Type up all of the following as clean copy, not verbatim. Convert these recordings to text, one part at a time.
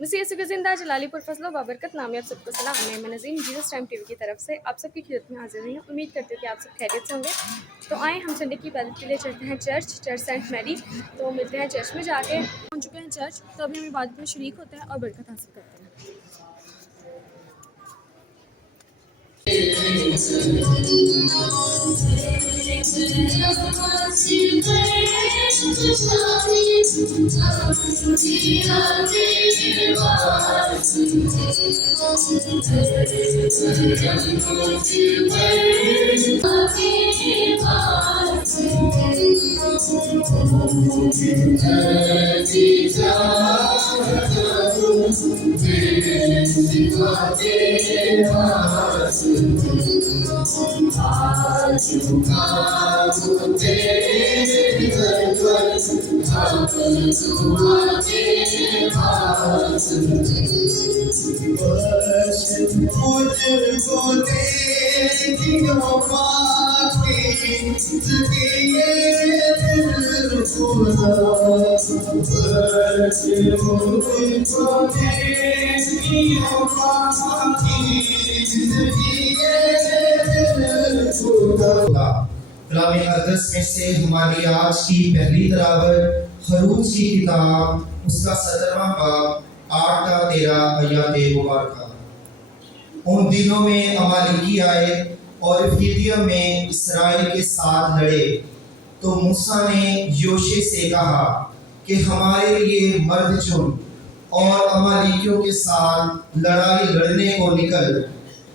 मसीह यीशु के ज़िंदा जलालीपुर फजलो बाबरकत नाम आप सबको सलाम। मैं नज़ीम जीसस टाइम टीवी की तरफ से आप सबकी खिदमत में हाजिर हुई हूँ। उम्मीद करती हूँ कि आप सब खैरियत से होंगे। तो आए हम संडे की इबादत के लिए चलते हैं चर्च सेंट मैरी। तो मिलते हैं चर्च में जाके। पहुँच चुके हैं चर्च, तो अभी हम इबादत में शरीक होते हैं और बरकत हासिल करते हैं। कलाम मुक़द्दस में से हमारी आज की पहली तिलावत खरूज की किताब उसका 17वां बाब 8-13 मुबारका। उन दिनों में अमालेकी आए और इफ्तियम में इसराइल के साथ लड़े, तो मूसा ने योशे से कहा कि हमारे लिए मर्द चुन और अमालेकियों के साथ लड़ाई लड़ने को निकल,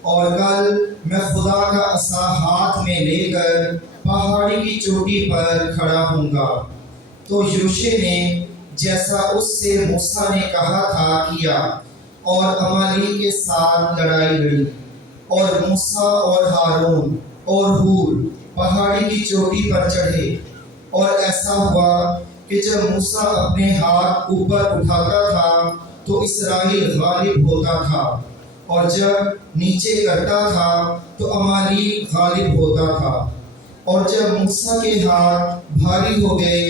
और कल मैं खुदा का असा हाथ में लेकर पहाड़ी की चोटी पर खड़ा होऊंगा। तो योशे ने जैसा उससे मूसा ने कहा था किया और अमालेक के साथ लड़ाई लड़ी, और मूसा और हारून और हूर पहाड़ी की चोटी पर चढ़े। और ऐसा हुआ कि जब मूसा अपने हाथ ऊपर उठाता था तो इसराइल गालिब होता था, और जब नीचे करता था तो अमालेक गालिब होता था। और जब मूसा के हाथ भारी हो गए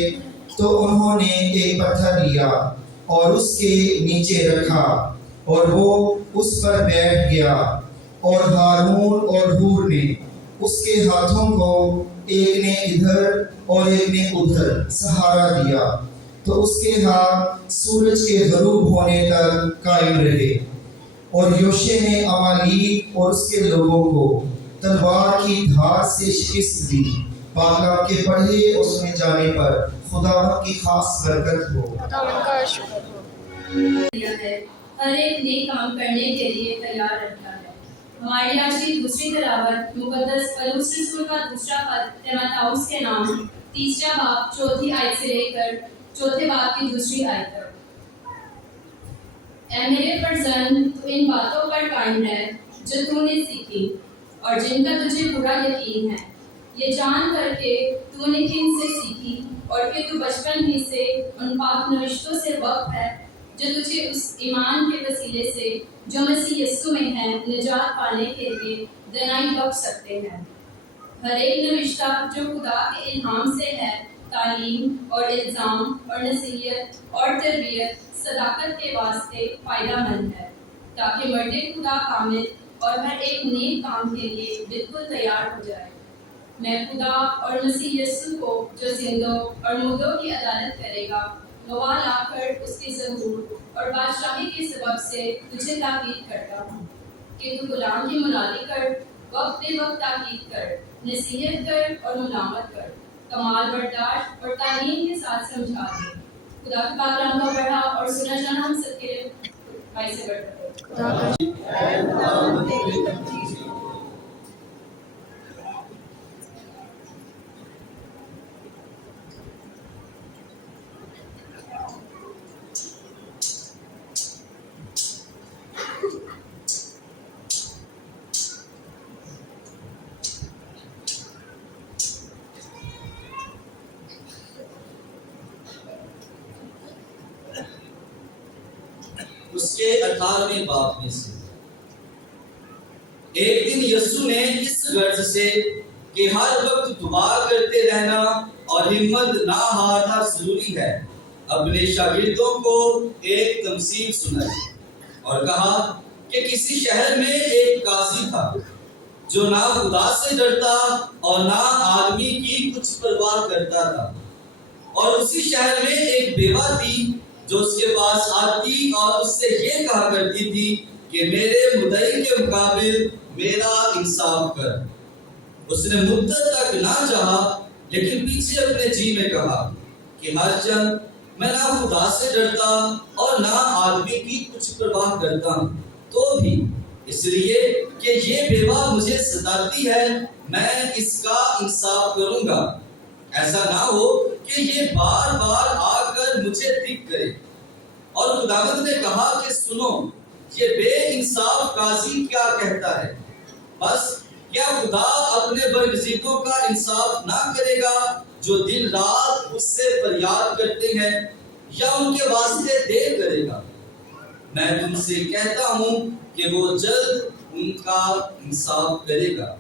तो उन्होंने एक पत्थर लिया और उसके नीचे रखा, और वो उस पर बैठ गया, और हारून और हूर ने उसके हाथों को एक ने इधर और एक ने उधर सहारा दिया, तो उसके हाथ सूरज के गरूब होने तक कायम रहे। और योशे ने अमालेक और उसके लोगों को तलवार की धार से शिकस्त दी। बाकाम के पढ़े और सुने जाने पर खुदावंद की खास बरकत हो। खुदावंद का शुक्र हो। हर एक नेक काम करने के लिए तैयार रहता है। हमारी आज की दूसरी तिलावत मुक़द्दस पलूस रसूल का दूसरा खत तीमुथियुस के नाम 3 बाब 4 आयत से लेकर 4 बाब की 2 आयत तक। ऐ मेरे फर्जंद, तू इन बातों पर कायम रह जो तूने सीखी और जिनका तुझे पूरा यकीन है। ये जान कर के तूने किन से सीखी और कि तू बचपन ही से उन पाक नविश्तों से वाक़िफ़ है जो तुझे उस ईमान के वसीले से जो मसीह यीशु में है निजात पाने के लिए दनाई बख्श सकते हैं। हर एक नविश्ता जो खुदा के इल्हाम से है तालीम और इल्ज़ाम और नसीहत और तरबियत सदाकत के वास्ते फ़ायदेमंद है, ताकि मर्द खुदा कामिल और हर एक नेक काम के लिए बिल्कुल तैयार हो जाए। मैं खुदा और मसीह यीशु को जो जिंदों और मुर्दों की अदालत करेगा गवाह लाकर उसकी ज़हूर और बादशाही के सबब से तुझे ताकीद करता हूँ कि तू गुलाम की मुनादी कर, वक्त बे वक्त ताकीद कर, नसीहत कर और मुलामत कर, कमाल बर्दाश्त और तालीम के साथ समझा दे। खुदा के पाक कलाम को पढ़ा और सुना जाना हम सबके भाई से बढ़कर उसके 18वें बाब में से एक दिन यीशु ने इस गर्ज से कि हर वक्त दुआ करते रहना और हिम्मत ना हारना जरूरी है, اپنے شاگردوں کو ایک تمثیل سنائی اور کہا کہ کسی شہر میں ایک قاضی تھا جو نہ خدا سے ڈرتا اور نہ آدمی کی کچھ پرواہ کرتا تھا، اور اسی شہر میں ایک بیوہ تھی جو اس کے پاس آتی اور اس سے یہ کہا کرتی تھی کہ میرے مدعی کے مقابل میرا انصاف کر۔ اس نے مدت تک نہ چاہا، لیکن پیچھے اپنے جی میں کہا کہ ہرچند میں نہ خدا سے ڈرتا اور نہ آدمی کی کچھ پرواہ کرتا ہوں، تو بھی اس لیے کہ یہ بیوہ مجھے ستاتی ہے میں اس کا انصاف کروں گا، ایسا نہ ہو کہ یہ بار بار آ کر مجھے دکھ کرے۔ اور خداوند نے کہا کہ سنو، یہ بے انصاف قاضی کیا کہتا ہے؟ بس کیا خدا اپنے برگزیدوں کا انصاف نہ کرے گا جو دن رات اس سے فریاد کرتے ہیں، یا ان کے واسطے دیر کرے گا؟ میں تم سے کہتا ہوں کہ وہ جلد ان کا انصاف کرے گا۔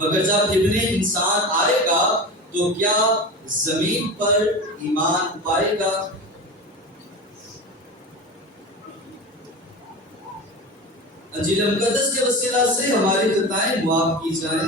مگر جب ابن انسان آئے گا تو کیا زمین پر ایمان پائے گا؟ انجیل مقدس کے وسیلہ سے ہماری خطائیں معاف کی جائیں۔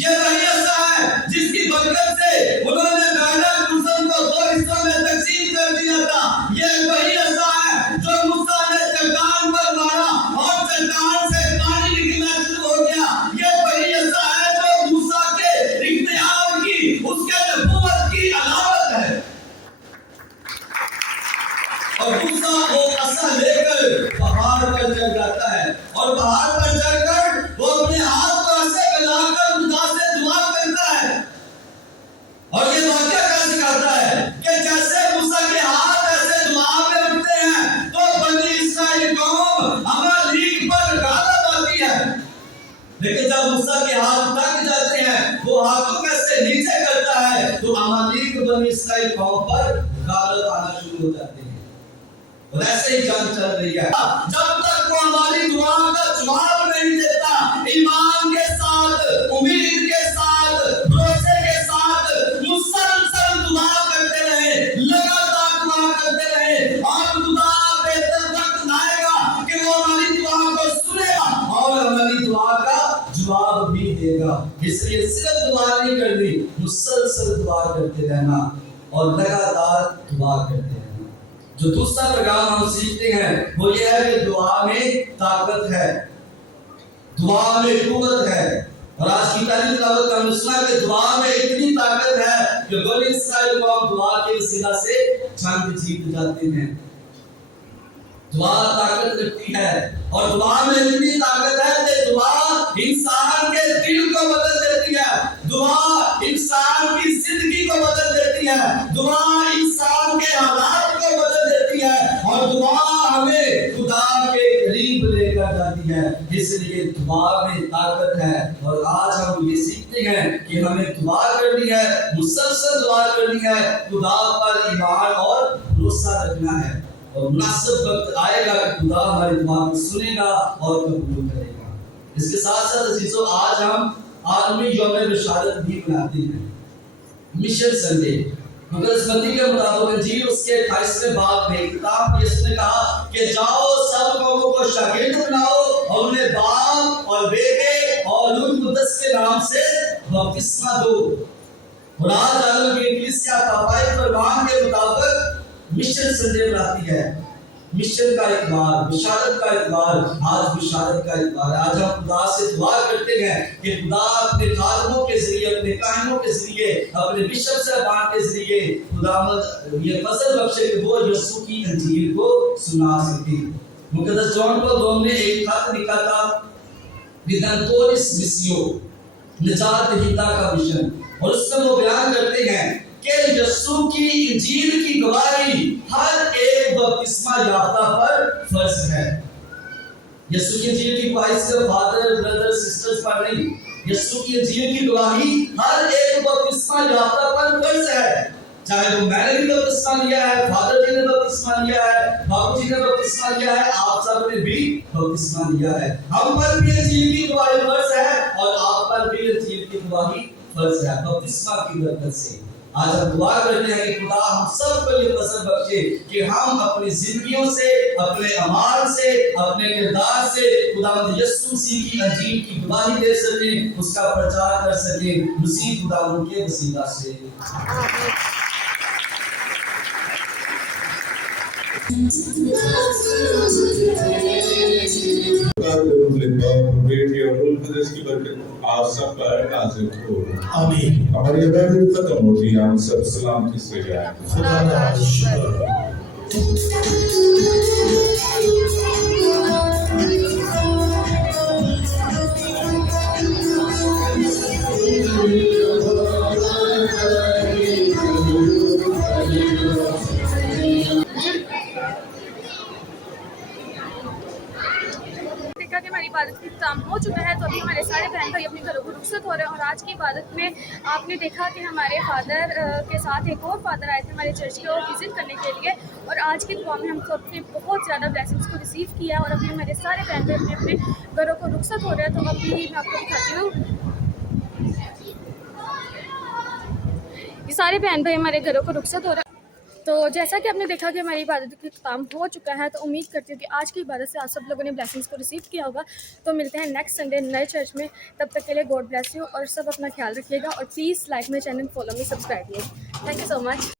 یہ وہی ایسا ہے جس کی برکت سے انہوں نے بینا کرسن کو دو حصوں میں تقسیم کر دیا تھا۔ یہ وہی ایسا ہے جو موسیٰ نے چٹان پر مارا اور چٹان سے پانی نکلنا شروع ہو گیا۔ یہ وہی ایسا ہے جو موسیٰ کے اختیار کی، اس کے نبوت کی علامت ہے۔ اور موسیٰ وہ عصا لے کر پہاڑ پر چڑھ جاتا ہے، اور پہاڑ پر چڑھ کر وہ اپنے ہاتھ کو ایسے پھیلا کر خدا سے دعا کرتا ہے۔ اور یہ واقعہ کیا سکھاتا ہے کہ جیسے موسیٰ کے ہاتھ ایسے دعا میں اٹھتے ہیں تو بنی اسرائیل قوم عمالیق پر غالب آتی ہے، لیکن جب موسیٰ کے ہاتھ تھک جاتے ہیں، وہ ہاتھوں کو ایسے نیچے کرتا ہے تو عمالیق بنی اسرائیل قوم پر غالب آنا شروع ہو جاتے ہیں۔ اور ایسے ہی جنگ چل رہی ہے جب تک وہ ہماری دعا کا جواب نہیں دیتا۔ ایمان کے ساتھ، امید کے ساتھ، بھروسے کے ساتھ مسلسل دعا کرتے رہے، لگاتار دعا کرتے رہے، اور خدا بہتر وقت آئے گا کہ وہ ہماری دعا کو سنے گا اور ہماری دعا کا جواب بھی دے گا۔ اس لیے صرف دعا نہیں کرنی، مسلسل دعا کرتے رہنا اور لگاتار دعا کرتے رہنا۔ جو دوسرا پیغام ہم سیکھتے ہیں وہ یہ ہے کہ دعا میں طاقت ہے، دعا میں قوت ہے۔ اور آج کی پہلی تلاوت کا ہم نے سنا کہ دعا میں اتنی طاقت ہے کہ بنی اسرائیل قوم دعا کے وسیلہ سے جنگ جیت جاتے ہیں۔ دعا طاقت رکھتی ہے، اور دعا میں اتنی طاقت ہے کہ دعا انسان کے دل کو بدل دیتی ہے، دعا انسان کی زندگی کو بدل دیتی ہے، دعا انسان کے حالات کو بدل دیتی ہے، اور دعا ہمیں خدا کے قریب لے کر جاتی ہے۔ اس لیے دعا میں طاقت ہے، اور آج ہم یہ سیکھتے ہیں کہ ہمیں دعا کرنی ہے، مسلسل دعا کرنی ہے، خدا پر ایمان اور بھروسہ رکھنا ہے، اور مناسب وقت آئے گا کہ خدا ہماری دعا کو سنے گا اور قبول کرے گا۔ اس کے ساتھ ساتھ عزیزو، آج ہم عالمی یوم بشارت بھی مناتے ہیں، مشن سنڈے۔ مقدس متی کے مطابق انجیل اس کے 28ویں باب میں کتاب یسوع نے کہا کہ جاؤ سب قوموں کو شاگرد بناؤ اور انہیں باپ اور بیٹے اور روح القدس کے نام سے بپتسمہ دو۔ اور آج عالم کی کلیسیا پاپائی فرمان کے مطابق مشن سنڈے مناتی ہے۔ مشن کا اتوار، بشارت کا اتوار، آج بشارت کا اتوار ہے۔ آج ہم خدا سے دعا کرتے ہیں کہ خدا اپنے خادموں کے ذریعے، اپنے کاہنوں کے ذریعے، اپنے بشپ صاحبان کے ذریعے خداوند یہ فضل بخشے کہ وہ یسوع کی انجیل کو سنا سکیں۔ مقدس جون پال دوم نے ایک خط لکھا تھا، ریڈنٹورس مسیو، نجات دہندہ کا مشن، اور اس میں وہ بیان کرتے ہیں کہ یسوع کی انجیل کی گواہی ہر ایک بپتسمہ یافتہ پر فرض ہے۔ یسوع کی انجیل کی گواہی صرف فادر، بردر، سسٹرز پر نہیں، یسوع کی انجیل کی گواہی ہر ایک بپتسمہ یافتہ پر فرض ہے۔ चाहे वो मैंने भी बपतिस्मा लिया है, फादर जी ने बपतिस्मा लिया है, बाबू जी ने बपतिस्मा लिया है, आप सब ने भी बपतिस्मा लिया है। हम पर भी इंजील की गवाही फर्ज है और आप पर भी इंजील की गवाही फर्ज है बपतिस्मा की बरकत से। आज हम दुआ करते हैं कि खुदा हम सबको ये पसंद बख्शे कि हम अपनी जिंदगियों से, अपने अमाल से, अपने किरदार से खुदावंद यीशु मसीह की अंजील की गवाही दे सकें, उसका प्रचार कर सकें, मसीह खुदावंद के वसीला से। बेटी और रूल प्रदेश की बरकत आप सब पर नाज़िल हो। आमीन। हमारी इबादत खत्म होती है, हम सब सलामती से जाएं। खुदा का शुक्र। देखा कि हमारी इबादत का इख्तिताम हो चुका है, तो अभी हमारे सारे बहन भाई अपने घरों को रुखसत हो रहे हैं। और आज की इबादत में आपने देखा कि हमारे फादर के साथ एक और फादर आए थे हमारे चर्च को विज़िट करने के लिए, और आज की दुआ में हम सबने बहुत ज़्यादा ब्लेसिंग्स को रिसीव किया। और अभी हमारे सारे बहन भाई अपने अपने घरों को रुखसत हो रहे हैं। तो अभी मैं आपको दिखाती हूँ, ये सारे बहन भाई हमारे घरों को रुखसत हो रहे हैं। तो जैसा कि आपने देखा कि हमारी इबादत का काम हो चुका है, तो उम्मीद करती हूँ कि आज की इबादत से आप सब लोगों ने ब्लेसिंग्स को रिसीव किया होगा। तो मिलते हैं नेक्स्ट संडे नए चर्च में, तब तक के लिए गॉड ब्लेस यू और सब अपना ख्याल रखिएगा। और please like my channel, follow me, subscribe me. Thank you so much.